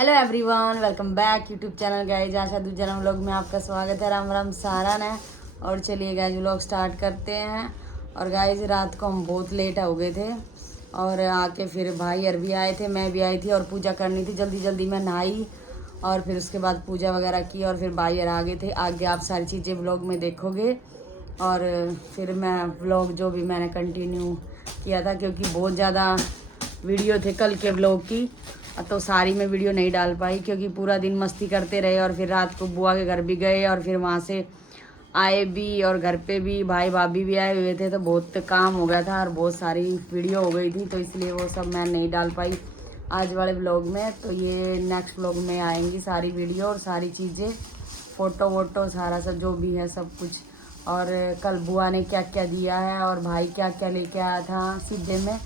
Hello everyone, welcome back YouTube channel guys. आशा दूसरा vlog में आपका स्वागत है। राम राम सारा ने। और चलिए गाइज व्लॉग स्टार्ट करते हैं। और गाइज रात को हम बहुत लेट हो गए थे और आके फिर भाई और भी आए थे, मैं भी आई थी और पूजा करनी थी। जल्दी जल्दी मैं नहाई और फिर उसके बाद पूजा वगैरह की और फिर भाई और आ गए थे। आगे आप सारी चीज़ें व्लॉग में देखोगे। और फिर मैं व्लॉग जो भी मैंने कंटिन्यू किया था, क्योंकि बहुत ज़्यादा वीडियो थे कल के व्लॉग की, तो सारी मैं वीडियो नहीं डाल पाई क्योंकि पूरा दिन मस्ती करते रहे। और फिर रात को बुआ के घर भी गए और फिर वहाँ से आए भी और घर पे भी भाई भाभी भी आए हुए थे, तो बहुत काम हो गया था और बहुत सारी वीडियो हो गई थी, तो इसलिए वो सब मैं नहीं डाल पाई आज वाले व्लॉग में। तो ये नेक्स्ट व्लॉग में आएंगी सारी वीडियो और सारी चीज़ें, फ़ोटो वोटो सारा सब जो भी है सब कुछ। और कल बुआ ने क्या क्या दिया है और भाई क्या क्या लेके आया था सीधे में,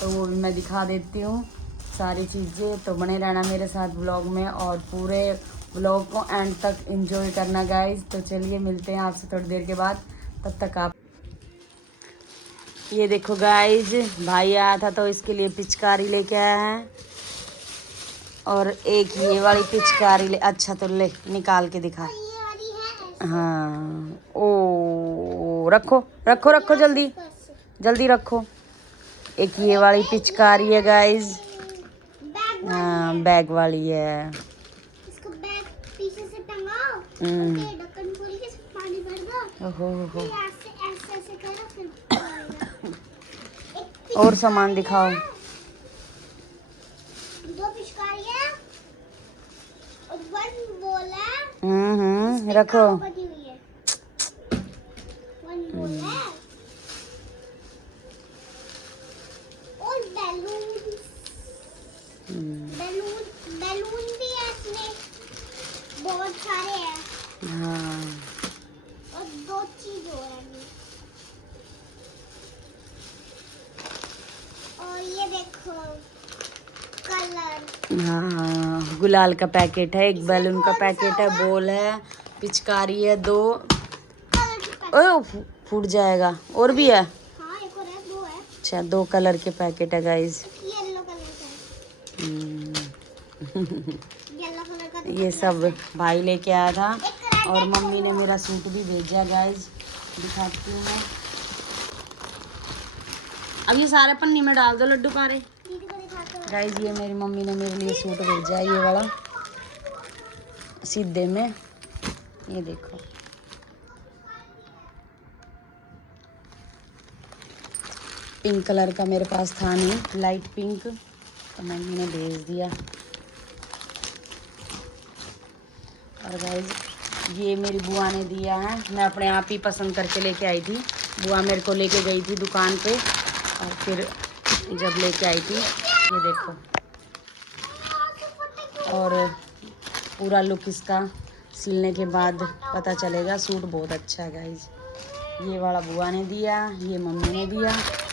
तो वो भी मैं दिखा देती हूँ सारी चीज़ें। तो बने रहना मेरे साथ व्लॉग में और पूरे व्लॉग को एंड तक एंजॉय करना गाइज। तो चलिए मिलते हैं आपसे थोड़ी देर के बाद, तब तक आप ये देखो गाइज, भाई आया था तो इसके लिए पिचकारी लेके आया है और एक ये वाली पिचकारी ले। अच्छा तो ले निकाल के दिखा। हाँ ओ रखो रखो रखो, जल्दी जल्दी रखो। एक ये वाली पिचकारी है गाइज, हाँ बैग वाली है। इसको बैग पीछे से टंगाओ, ढक्कन खोल के पानी भर दो। ओहो ऐसे करो फिर। और सामान दिखाओ। दो पिचकारियां और वन बॉल है। रखो। बनी हुई है। वन बॉल है और बैलून भी है इसमें, बहुत सारे हैं। हाँ और दो चीज और है। और ये देखो कलर, हाँ गुलाल का पैकेट है, एक बैलून का पैकेट है, बॉल है, पिचकारी है, दो। ओ फूट जाएगा। और भी है? हाँ एक और है, दो है। अच्छा दो कलर के पैकेट है गाइज। येलो कलर का ये सब भाई लेके आया था और मम्मी ने मेरा सूट भी भेजा गाइज, दिखाती हूँ मैं। अब ये सारे पन्नी में डाल दो लड्डू पारे। दीदी को दिखाते हो। गाइज ये मेरी मम्मी ने मेरे लिए सूट भेजा है, ये वाला सीधे में, ये देखो। पिंक कलर का मेरे पास था नहीं, लाइट पिंक, तो मम्मी ने भेज दिया। और गाइज ये मेरी बुआ ने दिया है, मैं अपने आप ही पसंद करके लेके आई थी। बुआ मेरे को लेके गई थी दुकान पे और फिर जब लेके आई थी, ये देखो। और पूरा लुक इसका सिलने के बाद पता चलेगा। सूट बहुत अच्छा है गाइज। ये वाला बुआ ने दिया, ये मम्मी ने दिया,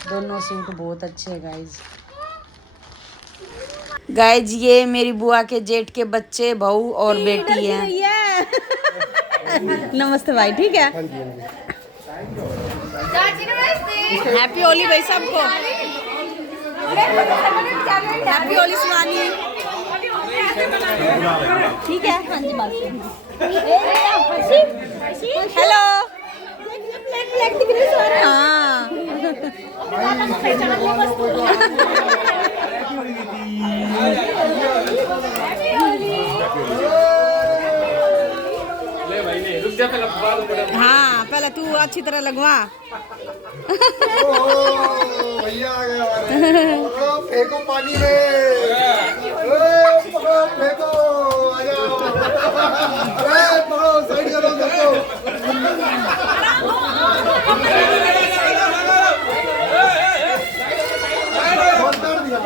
दोनों सूट बहुत अच्छे हैं गाइज। गाइज ये मेरी बुआ के जेठ के बच्चे, बहू और बेटी है। नमस्ते भाई, ठीक है। हैप्पी होली भाई सबको। हैप्पी होली शिवानी। ठीक है, हाँ जी बात। हेलो। हाँ हाँ पहले तू अच्छी तरह लगवा। भैया आ गया। फेंको पानी में, फेंको, आ जाओ। पकड़ो, साइड करो सबको। बहुत कर दिया।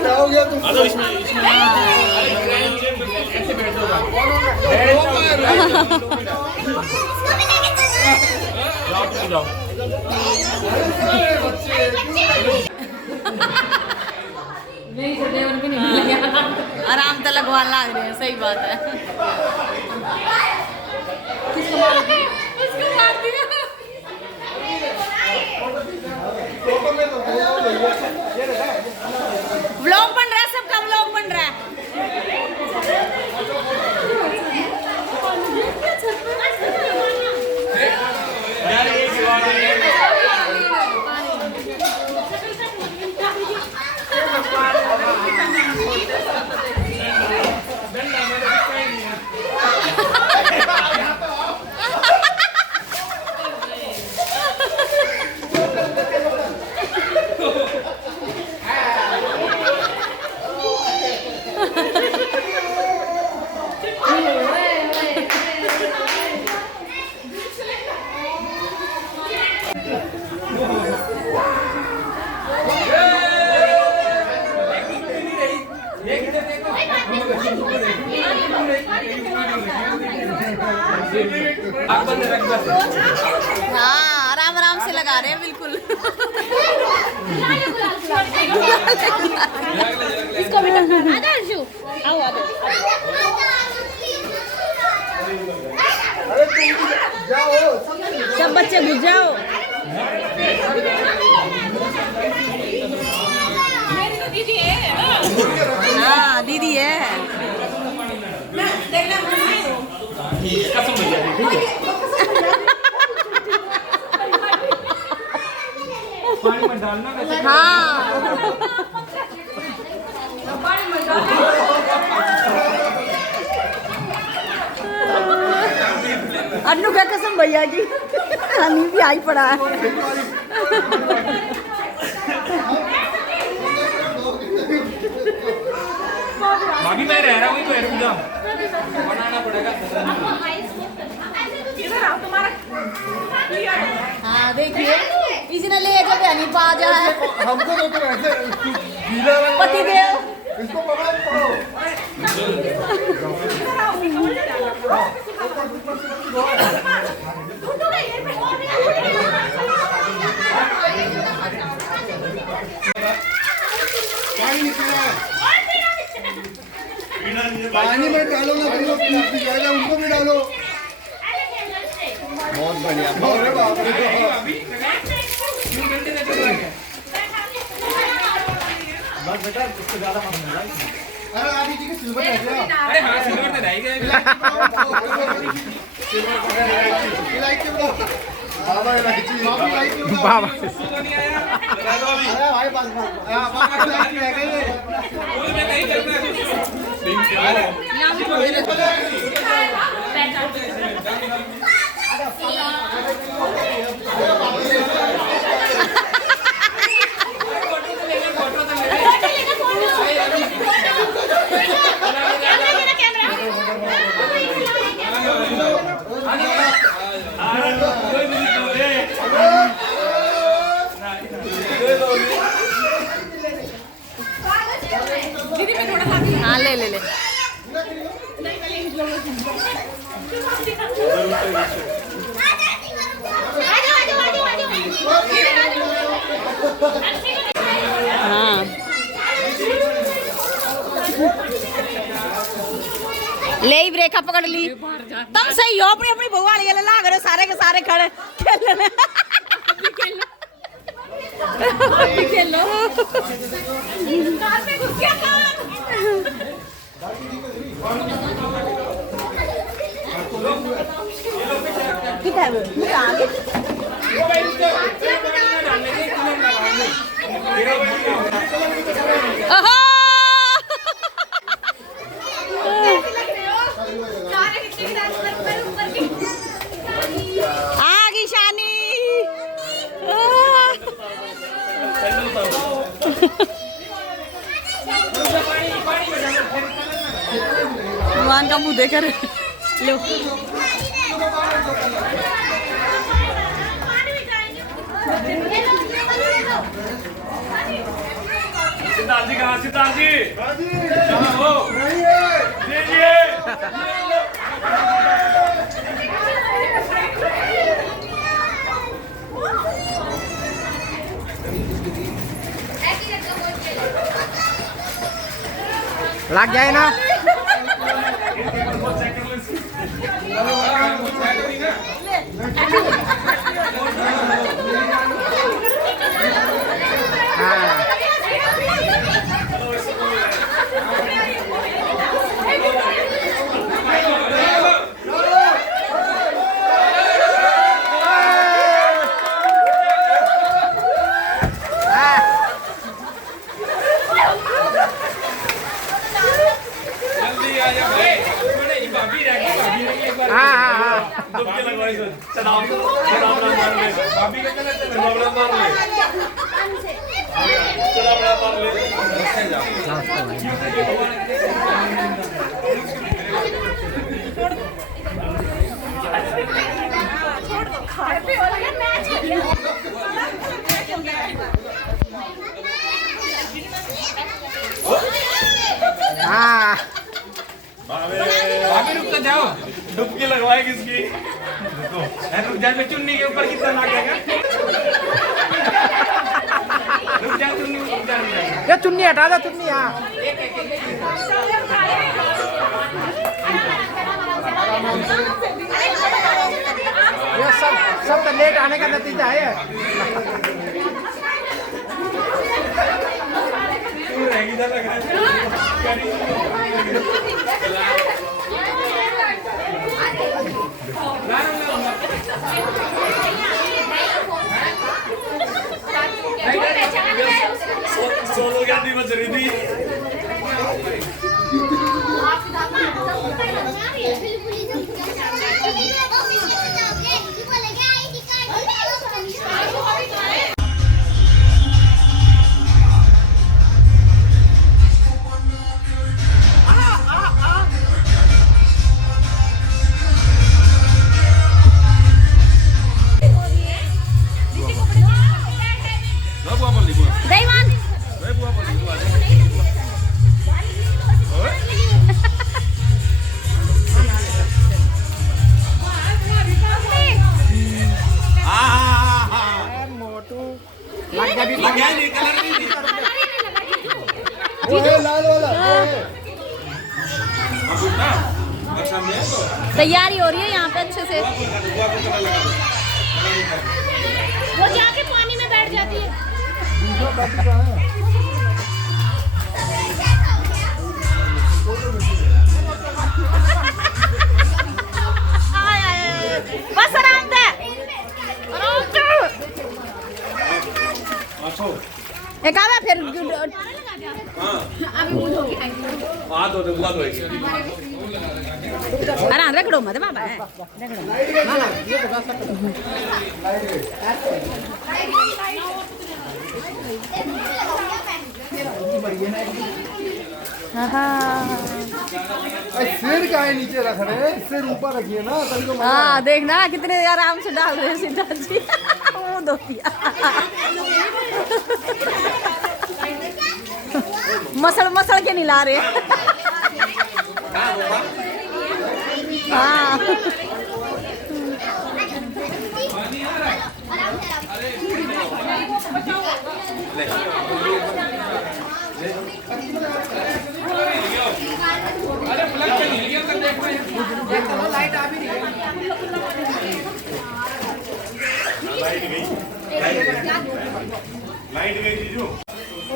क्या हो गया तुम? ऐसे बैठ जाओ। भगवान लाग रहे हैं, सही बात है। किसको मार दिया? उसको मार दिया। व्लॉग बन रहा है, सबका व्लॉग बन रहा है। हाँ, आराम आराम से लगा रहे हैं बिल्कुल। इसको भी आधा अंशु आओ आधा। सब बच्चे घुस जाओ। दीदी है। हाँ दीदी है। पानी में डालना कैसे? हाँ अन्नू क्या कसम भैया की। अन्नू भी आई पड़ा है। भाभी मैं रह रहा हूँ तो रुक जा, बनाना पड़ेगा। हाँ देखिए किसी ने ले जब यानी पा जा है। हमको तो ऐसे गीला लग पति देव इसको पकड़ो। पानी निकला है। पानी में डालो ना, तुम लोग टूट भी जाएगा, उनको भी डालो। बहुत बढ़िया। अरे बाप रे। बस बेटा इससे ज्यादा मत मिला। अरे आदि जी के सिल्वर है क्या? अरे हाँ सिल्वर तो नहीं गए। इलायची बोलो। बाबा इलायची। बाबा अरे भाई बस बस। हां बाबा इलायची है गई। फूल में नहीं चलना हाँ ले ले ले। हाँ ले ही ब्रेक पकड़ ली। तुम सही हो, अपनी अपनी भगवान ये लाग रहे सारे के सारे खड़े खेलने। खेलो आगी शानी। भगवान का मुंह देकर लो। सिद्धार्थ जी कहाँ? सिद्धार्थ जी कहाँ हो? लीजिए। लग जाए ना। डुबकी लगवाई सर चलाओ मार ले भाभी का कहना है चलाओ मार ले चलाओ मार ले भाभी रुक तो जाओ डुबकी लगवाए किसकी रुक जा चुन्नी के ऊपर कितना लाग जाएगा रुक जा चुन्नी रुक जा ये चुन्नी हटा दो चुन्नी। हाँ ये सब तो लेट आने का नतीजा है। रहेगी ना लगा सोलो क्या दी बच रही थी तैयारी हो रही है यहाँ पे अच्छे से। वो जाके पानी में बैठ जाती है। बस आराम से एक आवा फिर आराम रगड़ो मत बाबा सिर का है नीचे रख रहे, सिर ऊपर रखिए ना तभी तो। हाँ देखना कितने आराम से डाल रहे सीधा जी वो दो दिया मसल मसल के नहीं ला रहे। हाँ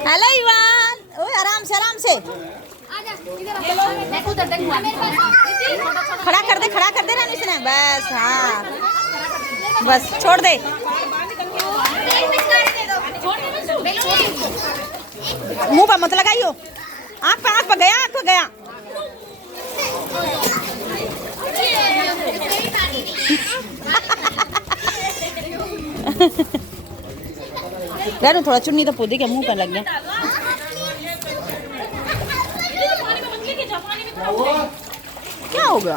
हेलो इवान, ओए आराम से खड़ा कर दे रानी से बस। हाँ बस छोड़ दे मुंह पर मत लगाइयो, आँख पे गया यार थोड़ा चुन्नी तो पूदी के मुंह पर लग गया। क्या हो गया?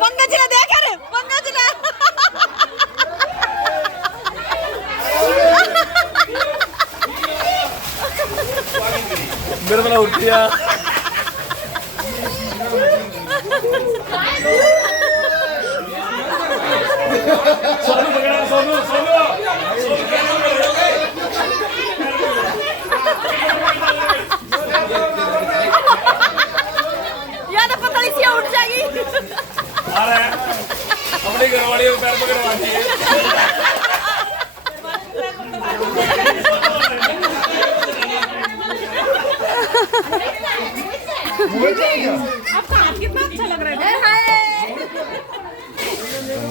पंकज ने देखा रे, पंकज ने मेरे वाला उठ गया। सोनू पकड़ा, सोनू सोनू या तो पतली सी उठ जाएगी। आ रहा है अपने घर वाले को पैर पकड़वाती है। आपका हाथ कितना अच्छा लग रहा है।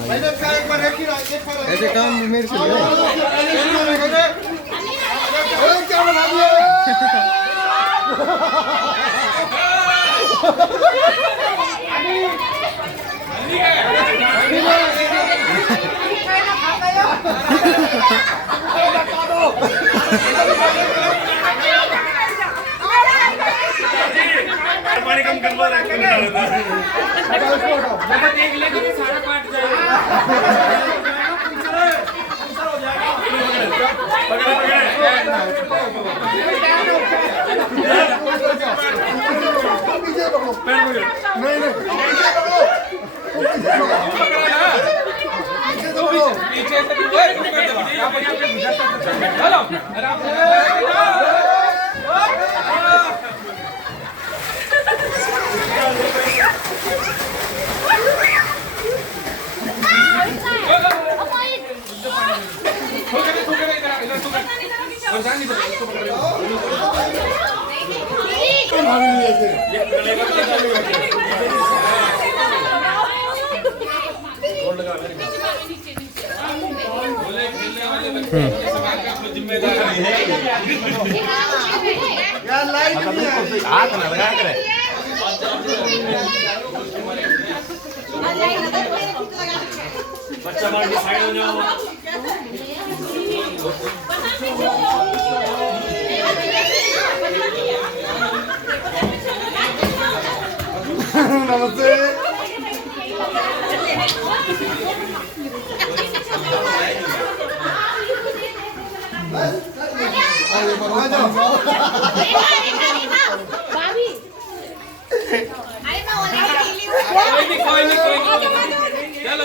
मैंने कहा एक बार एक ही ऐसे काम मेरे से नहीं। क्या बना दिया? पानी कम कर लो रख के देख लेके सारा काट जाएगा। पकड़े पकड़े पैर पकड़ो। नहीं नहीं पीछे से चलो यार लाइट नहीं है। हाथ ना लगा करे। बच्चा मार के साइड हो जाओ। नमस्ते। आ जाओ। कोई नहीं चलो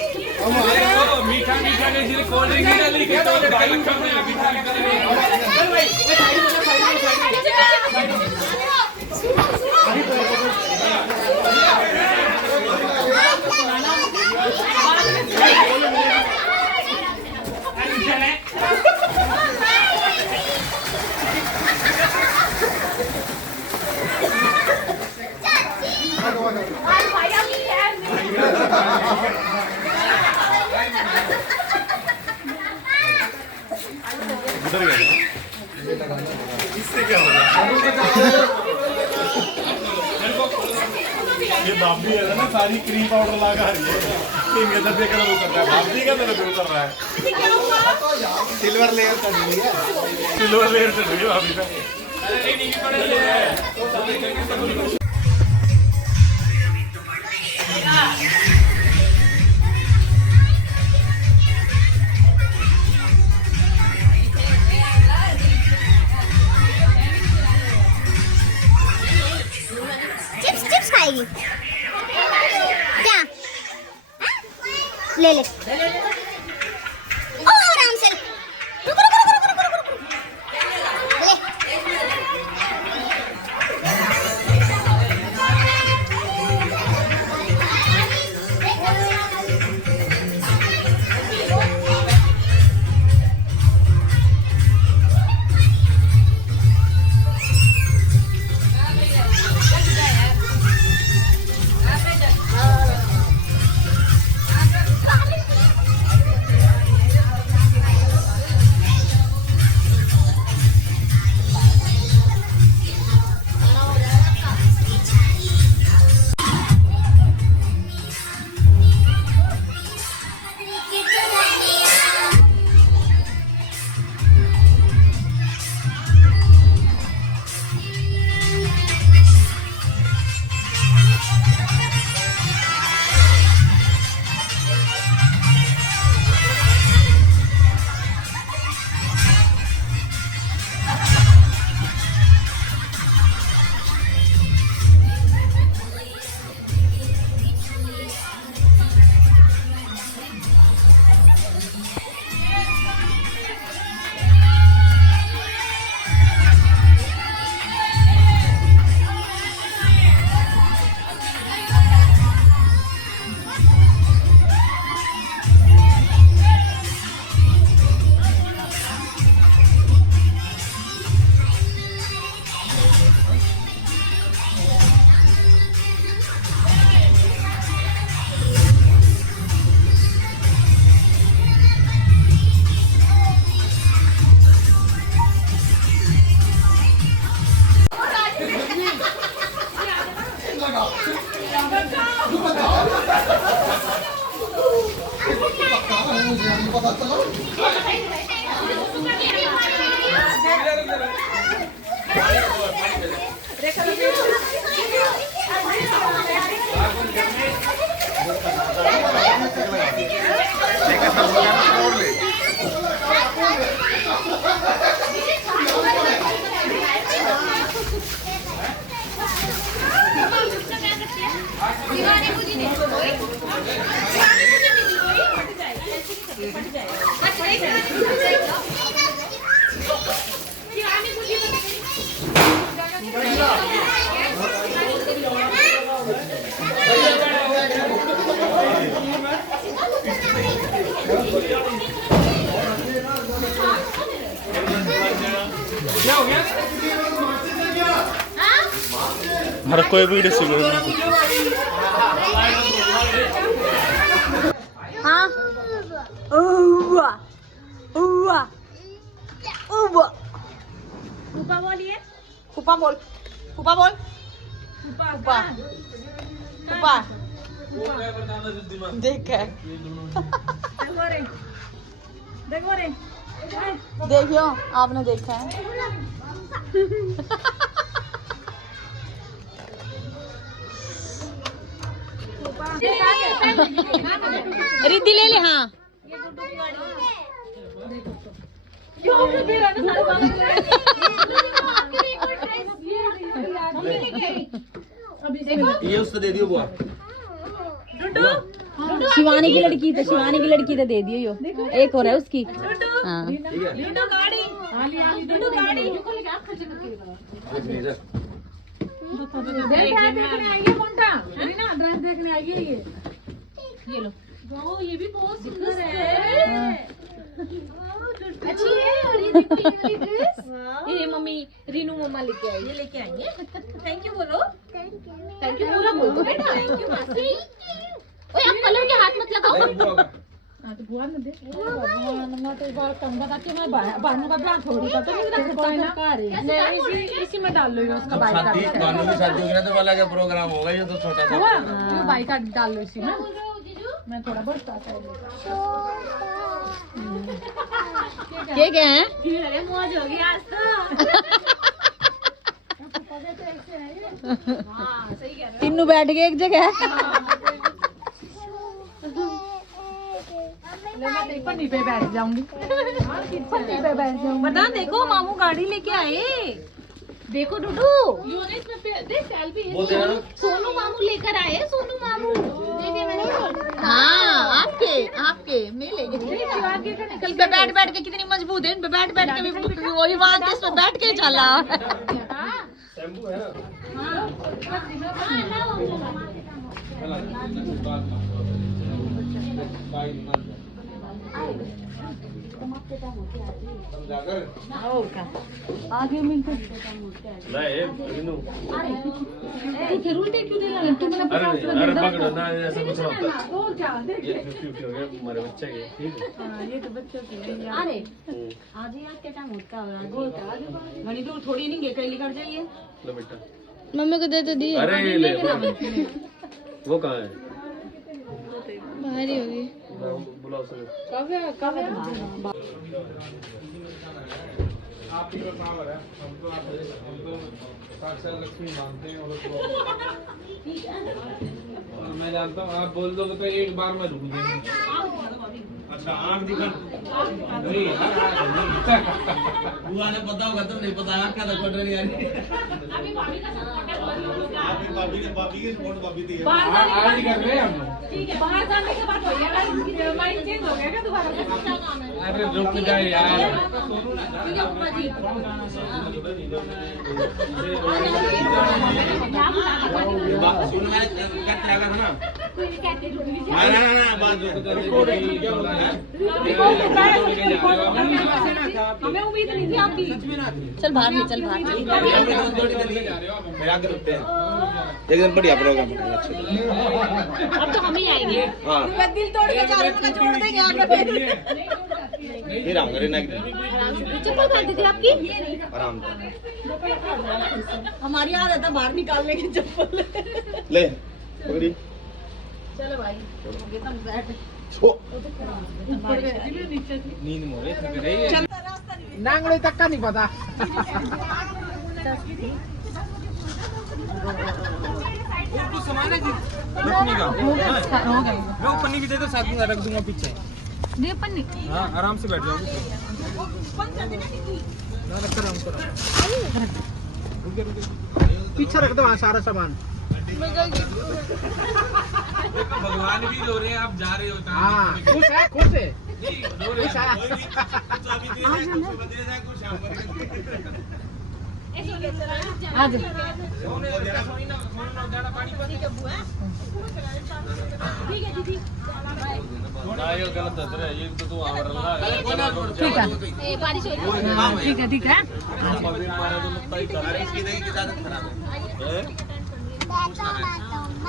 चलो मीठा मीठा नहीं सिर्फ कोल्ड ड्रिंक ही डाली के तो डाइट करने लगी उधर गया इससे क्या होगा ये बाबी है ना सारी क्रीम पाउडर लगा रही है ये इधर देख कर वो कर रहा है बाबी का तरफ वो कर रहा है सिल्वर लेयर कर दी है। सिल्वर लेयर से नहीं बाबी का अरे नहीं पड़ेगा चिप्स चिप्स खाएगी क्या? ले ले ओ आराम से रुको रुको रुको रुको रुको रुको ले क्या हो गया? हर कोई वीडियो सीखो हाँ उवा उवा उवा फूफा बोलिए। फूफा बोल फूफा बोल फूफा फूफा देख के देखो रे, देखो रे। देखियो आपने देखा है रिद्धि ले ले हाँ ये उसको दे दियो बुआ। शिवानी की लड़की तो दे दियो यो एक और है उसकी हाँ लूडो गाड़ी, लूडो गाड़ी। देखने आई है कौन था? ना ड्रेस देखने आई है ये लो। वाओ ये भी बहुत सुंदर है। अच्छी है। और ये देखो ये वाली ड्रेस ये मम्मी रीनू मम्मा लेके आई, ये लेके आई है। थैंक यू बोलो। थैंक यू पूरा बोल दो बेटा। थैंक यू मासी। ओए आप कलर के हाथ मत लगाओ। हां तो बुआ ने दे। भगवान मैं तो बाल कंधा काटे मैं बानू का ब्लाक थोड़ी का तो नहीं रखता है ना। नहीं इसी में डाल लो उसका बाई काट। बानू की शादी होगी ना तो वाला क्या प्रोग्राम होगा, ये तो छोटा सा। ये बाई काट डाल लो इसी में। मैं थोड़ा बहुत आता है। क्या है अरे मौज हो गई आज तो। हां सही कह रहे हो। तीनों बैठ गए एक जगह मैं पन्नी पे बैठ जाऊंगी। पन्नी पे बैठ जाऊंगी। बता देखो मामू गाड़ी लेके आए। देखो डूडू सोनू मामू लेकर आए। सोनू मामू हाँ आपके मेले कल पे बैठ के कितनी मजबूत है। इन पे बैठ के भी वही वहां के इसमें बैठ के चला आगे मिलते उल्टे क्यों दे रहा है? अरे पकड़ो ना, ऐसा कुछ नहीं होता। ये 50-50 हो गया हमारे बच्चे के, ठीक है। ये तो बच्चों की है यार। अरे आज ही आज के टाइम होता है घड़ी तो थोड़ी नहीं गए कहीं कर जाइए लो बेटा। मम्मी को दे तो दी। अरे ले वो कहाँ है? बाहर ही होगी। बुलाओ सर। आप ही का काम है, हम तो साक्षात लक्ष्मी मानते हैं और मैं जानता हूँ आप बोल दोगे तो एक बार में रुक जाएंगे। अच्छा आँख दिखा नहीं बुआ ने पता होगा तो नहीं पता आँख का तो कट रही है। भाभी की सपोर्ट भाभी दी है। आज ही कर रहे हैं हम लोग। ठीक है बाहर जाने के बाद हो गया माइंड चेंज हो गया क्या दोबारा? अरे रुक जाए यार। हमें उम्मीद नहीं थी आपकी। चल बाहर ले चल बाहर एक दिन बढ़िया प्रोग्राम। अब तो हम ही आएंगे। हाँ दिल तोड़ के चारों का जोड़ देंगे आगे फिर आऊंगा रे ना चप्पल कहाँ थी आपकी? आराम से हमारी आदत है बाहर निकालने की चप्पल ले पकड़ी। चलो भाई हो गए तुम बैठ नींद मोरे थक रही है। नांगड़ी तक का नहीं पता। कुछ सामान है जी रखने का। मैं वो पन्नी भी दे दो साथ में रख दूंगा पीछे। दे पन्नी। हाँ आराम से बैठ जाओ। पीछे रख दो वहाँ सारा सामान। भगवान भी रो रहे हैं आप जा रहे हो। हाँ खुश है खुश है। खुश है। आज ठीक है ठीक है।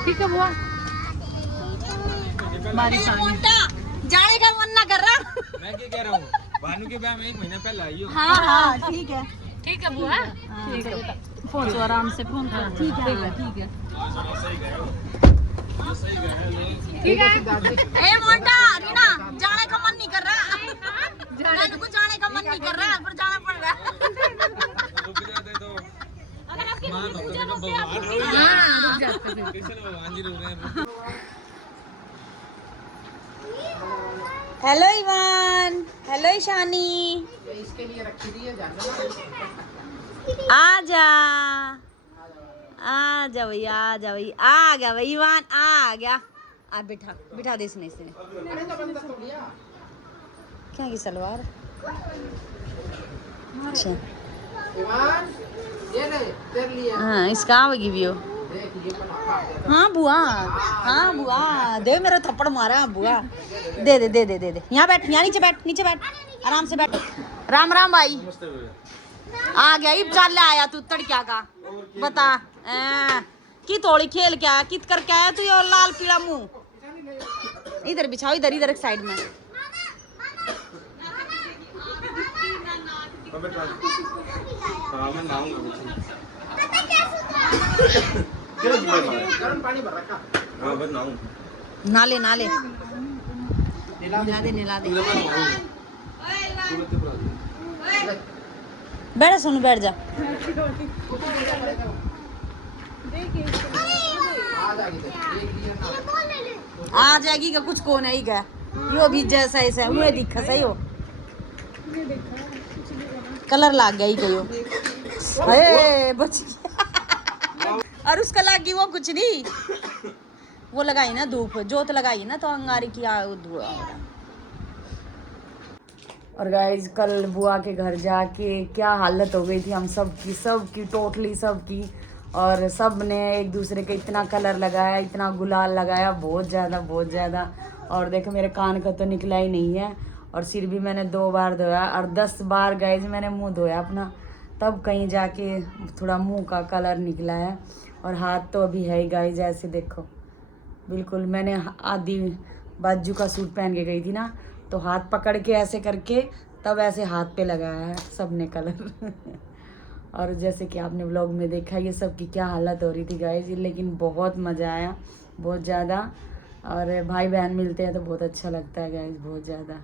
ठीक है बुआ। बारिश आ गई। जाने का मन ना कर रहा। मैं क्या कह रहा हूँ भानु के ब्याह में 1 महीना पहले आई हो। हाँ ठीक है। ठीक है बुआ। ठीक है फोन तो आराम से फोन कर। ठीक है ठीक है ठीक है। ए मोटा रीना जाने का मन नहीं कर रहा। जाने को जाने का मन नहीं कर रहा पर जाना पड़ रहा है। रुक जाते तो मान होता है भगवान हाँ रुक जाते फिर। कैसे भगवान जी रो रहे हैं। हेलो इवान, हेलो ईशानी, इसके लिए रखी दी है जानना। आजा आजा भैया आजा भैया। आ गया भाई इवान आ गया। आ बिठा बिठा दे इसने इसने। क्या की सलवार। अच्छा ईमान ये ले तेरे लिए। हाँ इसका आवेगी भी हो। देख ये बना। हाँ बुआ, हाँ बुआ दे मेरा थप्पड़ मारा बुआ। दे दे दे दे दे दे। यहाँ बैठ, यहाँ नीचे बैठ, नीचे बैठ आराम से बैठ। राम राम भाई आ गया। इब चाल ले आया तू तड़किया का बता। की थोड़ी खेल के आया कित करके आया तू। ये लाल पीला मुंह इधर बिछाओ, इधर इधर एक साइड में। हाँ मैं नहाऊंगा। गर्म पानी भर रखा। हाँ बस नहाऊं। नाले नाले निला दे निला दे। बैठ सोनू बैठ जा। आ जाएगी का कुछ कौन है क्या। यो भी जैसा ऐसा है मुझे दिखा सही हो। कलर लाग गया ही कहो। अरे बच गया। और उसका लागी वो कुछ नहीं। वो लगाई ना धूप जोत लगाई ना तो अंगारी की धुआं। और गाइज कल बुआ के घर जाके क्या हालत हो गई थी हम सबकी टोटली सबकी। और सब ने एक दूसरे के इतना कलर लगाया, इतना गुलाल लगाया, बहुत ज़्यादा। और देखो मेरे कान का तो निकला ही नहीं है। और सिर भी मैंने 2 बार धोया और 10 बार गाइज मैंने मुंह धोया अपना, तब कहीं जाके थोड़ा मुंह का कलर निकला है। और हाथ तो अभी है ही गाइज, ऐसे देखो बिल्कुल। मैंने आधी बाजू का सूट पहन के गई थी ना, तो हाथ पकड़ के ऐसे करके तब ऐसे हाथ पे लगाया है सबने कलर। और जैसे कि आपने व्लॉग में देखा ये सब की क्या हालत हो रही थी गाइज, लेकिन बहुत मज़ा आया बहुत ज़्यादा। और भाई बहन मिलते हैं तो बहुत अच्छा लगता है गाइज, बहुत ज़्यादा।